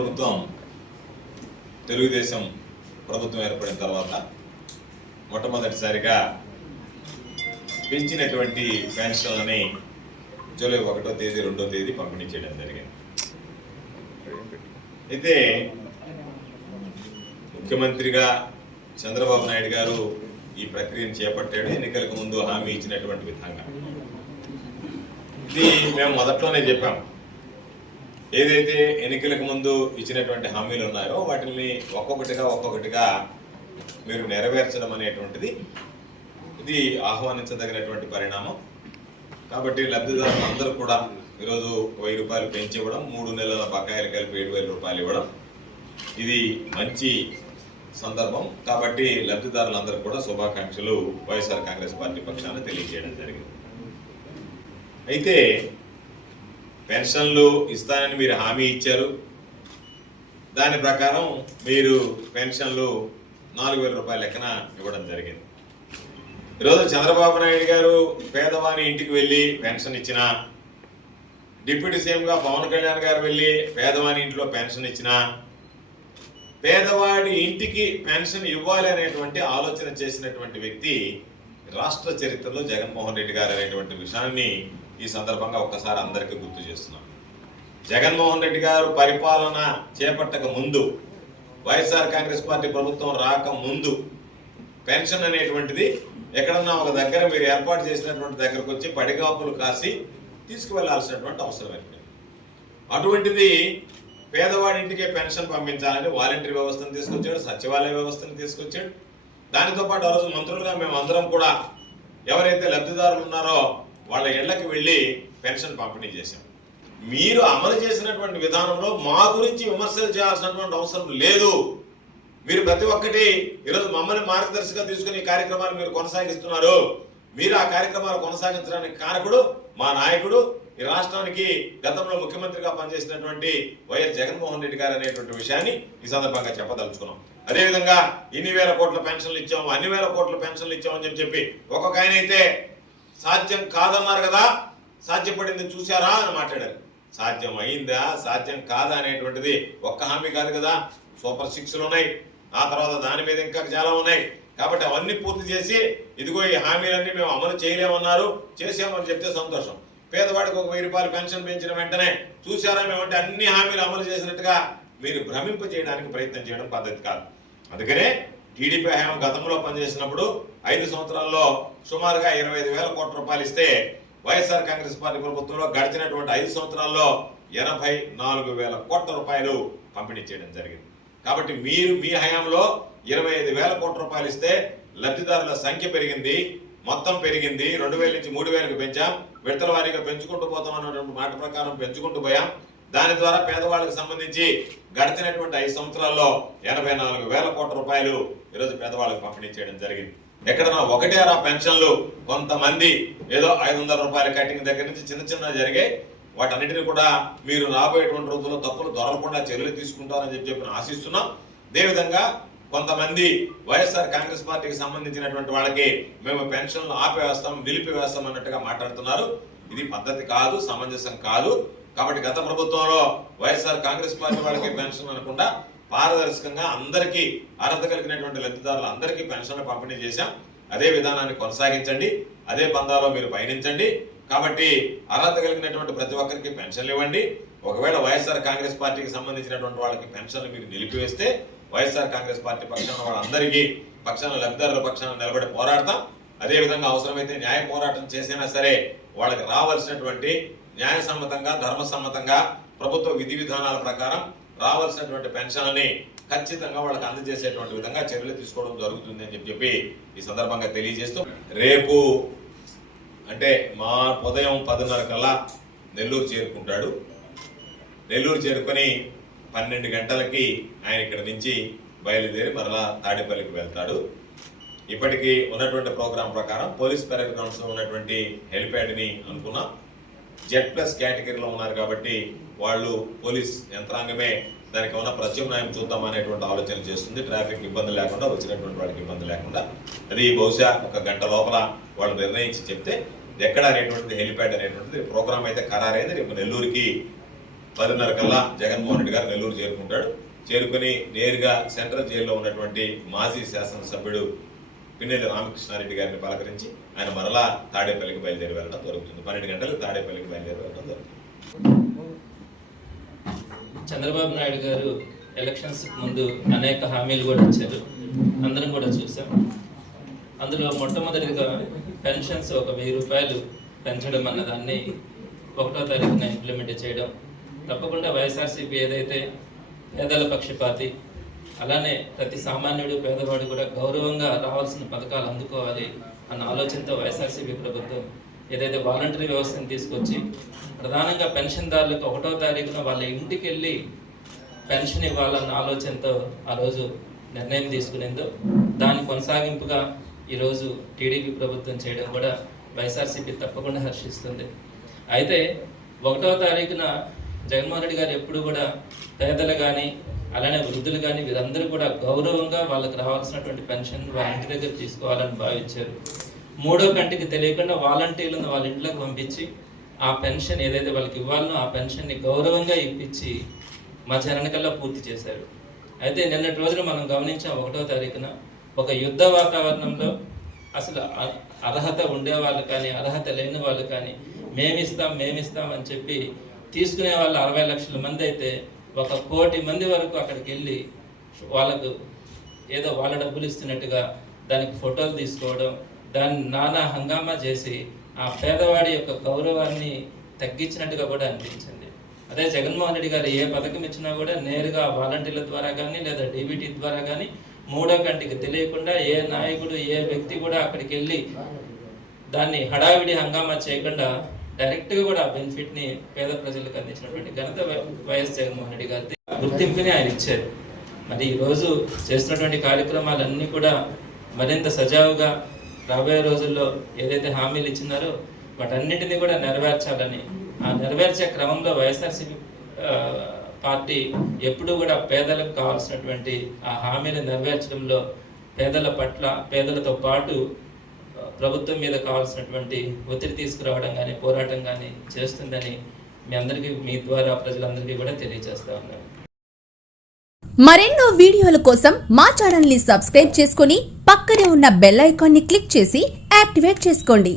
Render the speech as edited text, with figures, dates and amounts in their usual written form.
ప్రభుత్వం తెలుగుదేశం ప్రభుత్వం ఏర్పడిన తర్వాత మొట్టమొదటిసారిగా పెంచినటువంటి పెన్షన్లని జూలై 1వ తేదీ 2వ తేదీ పంపిణీ చేయడం జరిగింది. అయితే ముఖ్యమంత్రిగా చంద్రబాబు నాయుడు గారు ఈ ప్రక్రియను చేపట్టాడు. ఎన్నికలకు ముందు హామీ ఇచ్చినటువంటి విధంగా ఇది మేము మొదట్లోనే చెప్పాం. ఏదైతే ఎన్నికలకు ముందు ఇచ్చినటువంటి హామీలు ఉన్నాయో వాటిని ఒక్కొక్కటిగా మీరు నెరవేర్చడం అనేటువంటిది ఇది ఆహ్వానించదగినటువంటి పరిణామం. కాబట్టి లబ్ధిదారులు అందరూ కూడా ఈరోజు 1000 రూపాయలు పెంచి ఇవ్వడం, 3 నెలల బకాయిలు కలిపి 7000 రూపాయలు ఇవ్వడం ఇది మంచి సందర్భం. కాబట్టి లబ్ధిదారులందరూ కూడా శుభాకాంక్షలు వైఎస్ఆర్ కాంగ్రెస్ పార్టీ పక్షాన తెలియజేయడం జరిగింది. అయితే పెన్షన్లు ఇస్తానని మీరు హామీ ఇచ్చారు. దాని ప్రకారం మీరు పెన్షన్లు 4000 రూపాయల లెక్కన ఇవ్వడం జరిగింది. ఈరోజు చంద్రబాబు నాయుడు గారు పేదవాని ఇంటికి వెళ్ళి పెన్షన్ ఇచ్చిన, డిప్యూటీ సీఎంగా పవన్ కళ్యాణ్ గారు వెళ్ళి పేదవాని ఇంట్లో పెన్షన్ ఇచ్చిన, పేదవాడి ఇంటికి పెన్షన్ ఇవ్వాలి అనేటువంటి ఆలోచన చేసినటువంటి వ్యక్తి రాష్ట్ర చరిత్రలో జగన్మోహన్ రెడ్డి గారు అనేటువంటి విషయాన్ని ఈ సందర్భంగా ఒక్కసారి అందరికీ గుర్తు చేస్తున్నాం. జగన్మోహన్ రెడ్డి గారు పరిపాలన చేపట్టక ముందు, వైఎస్ఆర్ కాంగ్రెస్ పార్టీ ప్రభుత్వం రాక ముందు పెన్షన్ అనేటువంటిది ఎక్కడన్నా ఒక దగ్గర మీరు ఏర్పాటు చేసినటువంటి దగ్గరకు వచ్చి పడిగాపులు కాసి తీసుకువెళ్లాల్సినటువంటి అవసరం ఏర్పడింది. అటువంటిది పేదవాడి ఇంటికే పెన్షన్ పంపించాలని వాలంటరీ వ్యవస్థను తీసుకొచ్చాడు, సచివాలయ వ్యవస్థను తీసుకొచ్చాడు. దానితో పాటు ఆ రోజు మంత్రులుగా మేము అందరం కూడా ఎవరైతే లబ్ధిదారులు ఉన్నారో వాళ్ళ ఇళ్లకు వెళ్ళి పెన్షన్ పంపిణీ చేశాం. మీరు అమలు చేసినటువంటి విధానంలో మా గురించి విమర్శలు చేయాల్సినటువంటి అవసరం లేదు. మీరు ప్రతి ఒక్కటి ఈరోజు మమ్మల్ని మార్గదర్శిగా తీసుకుని ఈ కార్యక్రమాలు మీరు కొనసాగిస్తున్నారు. మీరు ఆ కార్యక్రమాలు కొనసాగించడానికి కారకుడు మా నాయకుడు, ఈ రాష్ట్రానికి గతంలో ముఖ్యమంత్రిగా పనిచేసినటువంటి వైఎస్ జగన్మోహన్ రెడ్డి గారు అనేటువంటి విషయాన్ని ఈ సందర్భంగా చెప్పదలుచుకున్నాం. అదేవిధంగా ఇన్ని వేల కోట్ల పెన్షన్లు ఇచ్చాము, అన్ని వేల కోట్ల పెన్షన్లు ఇచ్చామని చెప్పి ఒక్కొక్క ఆయన అయితే సాధ్యం కాదన్నారు కదా, సాధ్యపడింది చూశారా అని మాట్లాడారు. సాధ్యం అయిందా, సాధ్యం కాదా అనేటువంటిది ఒక్క హామీ కాదు కదా. సూపర్ 6లు ఉన్నాయి, ఆ తర్వాత దాని మీద ఇంకా చాలా ఉన్నాయి. కాబట్టి అవన్నీ పూర్తి చేసి ఇదిగో ఈ హామీలన్నీ మేము అమలు చేయలేమన్నారు, చేసామని చెప్తే సంతోషం. పేదవాడికి 1000 రూపాయలు పెన్షన్ పెంచిన వెంటనే చూసారా మేమంటే అన్ని హామీలు అమలు చేసినట్టుగా మీరు భ్రమింప చేయడానికి ప్రయత్నం చేయడం పద్ధతి కాదు. అందుకనే టీడీపీ హయాం గతంలో పనిచేసినప్పుడు 5 సంవత్సరాల్లో సుమారుగా 25,000 కోట్ల రూపాయలు ఇస్తే వైఎస్ఆర్ కాంగ్రెస్ పార్టీ ప్రభుత్వంలో గడిచినటువంటి 5 సంవత్సరాల్లో 84,000 కోట్ల రూపాయలు పంపిణీ చేయడం జరిగింది. కాబట్టి మీరు మీ హయాంలో 25,000 కోట్ల రూపాయలు ఇస్తే లబ్ధిదారుల సంఖ్య పెరిగింది, మొత్తం పెరిగింది. 2,000 నుంచి 3,000కి పెంచాం, విడతల వారీగా పెంచుకుంటూ పోతాం అన్నటువంటి మాట ప్రకారం పెంచుకుంటూ పోయాం. దాని ద్వారా పేదవాళ్ళకి సంబంధించి గడిచినటువంటి 5 సంవత్సరాల్లో 84,000 కోట్ల రూపాయలు ఈరోజు పేదవాళ్ళకి పంపిణీ చేయడం జరిగింది. ఎక్కడన్నా ఒకటేరా పెన్షన్లు కొంతమంది ఏదో 500 రూపాయల కటింగ్ దగ్గర నుంచి చిన్న జరిగాయి. వాటన్నిటిని కూడా మీరు రాబోయేటువంటి రోజుల్లో తప్పులు దొరకకుండా చర్యలు తీసుకుంటారని చెప్పి ఆశిస్తున్నాం. అదేవిధంగా కొంతమంది వైఎస్ఆర్ కాంగ్రెస్ పార్టీకి సంబంధించినటువంటి వాళ్ళకి మేము పెన్షన్లు ఆపేస్తాం, నిలిపివేస్తాం అన్నట్టుగా మాట్లాడుతున్నారు. ఇది పద్ధతి కాదు, సమంజసం కాదు. కాబట్టి గత ప్రభుత్వంలో వైఎస్ఆర్ కాంగ్రెస్ పార్టీ వాళ్ళకి పెన్షన్ అనకుండా పారదర్శకంగా అందరికీ అర్హత కలిగినటువంటి లబ్ధిదారులు అందరికీ పెన్షన్లు పంపిణీ చేశాం. అదే విధానాన్ని కొనసాగించండి, అదే పందాలో మీరు పయనించండి. కాబట్టి అర్హత కలిగినటువంటి ప్రతి ఒక్కరికి పెన్షన్లు ఇవ్వండి. ఒకవేళ వైఎస్ఆర్ కాంగ్రెస్ పార్టీకి సంబంధించినటువంటి వాళ్ళకి పెన్షన్లు మీరు నిలిపివేస్తే వైఎస్ఆర్ కాంగ్రెస్ పార్టీ పక్షాన వాళ్ళందరికీ పక్షాన లబ్ధిదారుల పక్షాన నిలబడి పోరాడతాం. అదేవిధంగా అవసరమైతే న్యాయ పోరాటం చేసినా సరే వాళ్ళకి రావాల్సినటువంటి న్యాయసమ్మతంగా ధర్మసమ్మతంగా ప్రభుత్వ విధి విధానాల ప్రకారం రావాల్సినటువంటి పెన్షన్లని ఖచ్చితంగా వాళ్ళకి అందజేసేటువంటి విధంగా చర్యలు తీసుకోవడం జరుగుతుంది అని చెప్పి ఈ సందర్భంగా తెలియజేస్తూ, రేపు అంటే మా ఉదయం 10:30 కల్లా నెల్లూరు చేరుకుంటాడు. నెల్లూరు చేరుకొని 12 గంటలకి ఆయన ఇక్కడ నుంచి బయలుదేరి మరలా తాడేపల్లికి వెళ్తాడు. ఇప్పటికీ ఉన్నటువంటి ప్రోగ్రాం ప్రకారం పోలీస్ పెరేడ్ గ్రౌండ్స్లో ఉన్నటువంటి హెలిప్యాడ్ని అనుకున్నాం. Z+ కేటగిరీలో ఉన్నారు కాబట్టి వాళ్ళు పోలీస్ యంత్రాంగమే దానికి ఉన్న ప్రత్యామ్నాయం చూద్దాం అనేటువంటి ఆలోచన చేస్తుంది. ట్రాఫిక్ ఇబ్బంది లేకుండా, వచ్చినటువంటి వాళ్ళకి ఇబ్బంది లేకుండా. అది బహుశా 1 గంట లోపల వాళ్ళు నిర్ణయించి చెప్తే ఎక్కడ అనేటువంటిది హెలిప్యాడ్ అనేటువంటిది ప్రోగ్రామ్ అయితే ఖరారైంది. రేపు నెల్లూరుకి 10:30 కల్లా జగన్మోహన్ రెడ్డి గారు నెల్లూరు చేరుకుంటాడు. చేరుకుని నేరుగా సెంట్రల్ జైల్లో ఉన్నటువంటి మాజీ శాసనసభ్యుడు పిన్నెల్లి రామకృష్ణారెడ్డి గారిని పలకరించి ఆయన మరలా తాడేపల్లికి బయలుదేరి వెళ్ళడం జరుగుతుంది. 12 గంటలకు తాడేపల్లికి బయలుదేరి వెళ్ళడం జరుగుతుంది. చంద్రబాబు నాయుడు గారు ఎలక్షన్స్ ముందు అనేక హామీలు కూడా ఇచ్చారు, అందరం కూడా చూసాం. అందులో మొట్టమొదటిగా పెన్షన్స్ 1000 రూపాయలు పెంచడం అన్నదాన్ని 1వ తారీఖున ఇంప్లిమెంట్ చేయడం. తప్పకుండా వైఎస్ఆర్సీపీ ఏదైతే పేదల పక్షపాతి, అలానే ప్రతి సామాన్యుడు పేదవాడు కూడా గౌరవంగా రావాల్సిన పథకాలు అందుకోవాలి అన్న ఆలోచనతో వైఎస్ఆర్సీపీ ప్రభుత్వం ఏదైతే వాలంటరీ వ్యవస్థను తీసుకొచ్చి ప్రధానంగా పెన్షన్దారులకు 1వ తారీఖున వాళ్ళ ఇంటికి వెళ్ళి పెన్షన్ ఇవ్వాలన్న ఆలోచనతో ఆ రోజు నిర్ణయం తీసుకునేందో దాని కొనసాగింపుగా ఈరోజు టీడీపీ ప్రభుత్వం చేయడం కూడా వైఎస్ఆర్సీపీ తప్పకుండా హర్షిస్తుంది. అయితే 1వ తారీఖున జగన్మోహన్ రెడ్డి గారు ఎప్పుడు కూడా పేదలు కానీ అలానే వృద్ధులు కానీ వీరందరూ కూడా గౌరవంగా వాళ్ళకి రావాల్సినటువంటి పెన్షన్ వాళ్ళ ఇంటి దగ్గర తీసుకోవాలని భావించారు. 3వ కంటికి తెలియకుండా వాలంటీర్లను వాళ్ళ ఇంట్లోకి పంపించి ఆ పెన్షన్ ఏదైతే వాళ్ళకి ఇవ్వాలనో ఆ పెన్షన్ని గౌరవంగా ఇప్పించి మధ్యాహ్నం కల్లా పూర్తి చేశారు. అయితే నిన్నటి రోజున మనం గమనించాం 1వ తారీఖున ఒక యుద్ధ వాతావరణంలో అసలు అర్హత ఉండేవాళ్ళు కానీ అర్హత లేని వాళ్ళు కానీ మేమిస్తాం అని చెప్పి తీసుకునే వాళ్ళు 60 లక్షల మంది అయితే 1 కోటి మంది వరకు అక్కడికి వెళ్ళి వాళ్ళకు ఏదో వాళ్ళ డబ్బులు ఇస్తున్నట్టుగా దానికి ఫోటోలు తీసుకోవడం, దాన్ని నానా హంగామా చేసి ఆ పేదవాడి యొక్క గౌరవాన్ని తగ్గించినట్టుగా కూడా అనిపించింది. అదే జగన్మోహన్ రెడ్డి గారు ఏ పథకం ఇచ్చినా కూడా నేరుగా వాలంటీర్ల ద్వారా కానీ లేదా డీబీటీ ద్వారా కానీ 3వ కంటికి తెలియకుండా ఏ నాయకుడు ఏ వ్యక్తి కూడా అక్కడికి వెళ్ళి దాన్ని హడావిడి హంగామా చేయకుండా డైరెక్ట్గా కూడా ఆ బెనిఫిట్ని పేద ప్రజలకు అందించినటువంటి ఘనత వైఎస్ జగన్మోహన్ రెడ్డి గారి గుర్తింపుని ఆయన ఇచ్చారు. మరి ఈరోజు చేస్తున్నటువంటి కార్యక్రమాలన్నీ కూడా మరింత సజావుగా రాబోయే రోజుల్లో ఏదైతే హామీలు ఇచ్చినారో వాటన్నిటినీ కూడా నెరవేర్చాలని, ఆ నెరవేర్చే క్రమంలో వైఎస్ఆర్సీపీ పార్టీ ఎప్పుడూ కూడా పేదలకు కావాల్సినటువంటి ఆ హామీని నెరవేర్చడంలో పేదల పట్ల పేదలతో పాటు ప్రభుత్వం మీద కావాల్సినటువంటి ఒత్తిడి తీసుకురావడం కానీ పోరాటం కానీ చేస్తుందని మీ అందరికీ మీ ద్వారా ప్రజలందరికీ కూడా తెలియజేస్తా ఉన్నాను. మరెన్నో వీడియోల కోసం మా ఛానల్ ని సబ్స్క్రైబ్ చేసుకుని పక్కనే ఉన్న బెల్ ఐకాన్ ని క్లిక్ చేసి యాక్టివేట్ చేసుకోండి.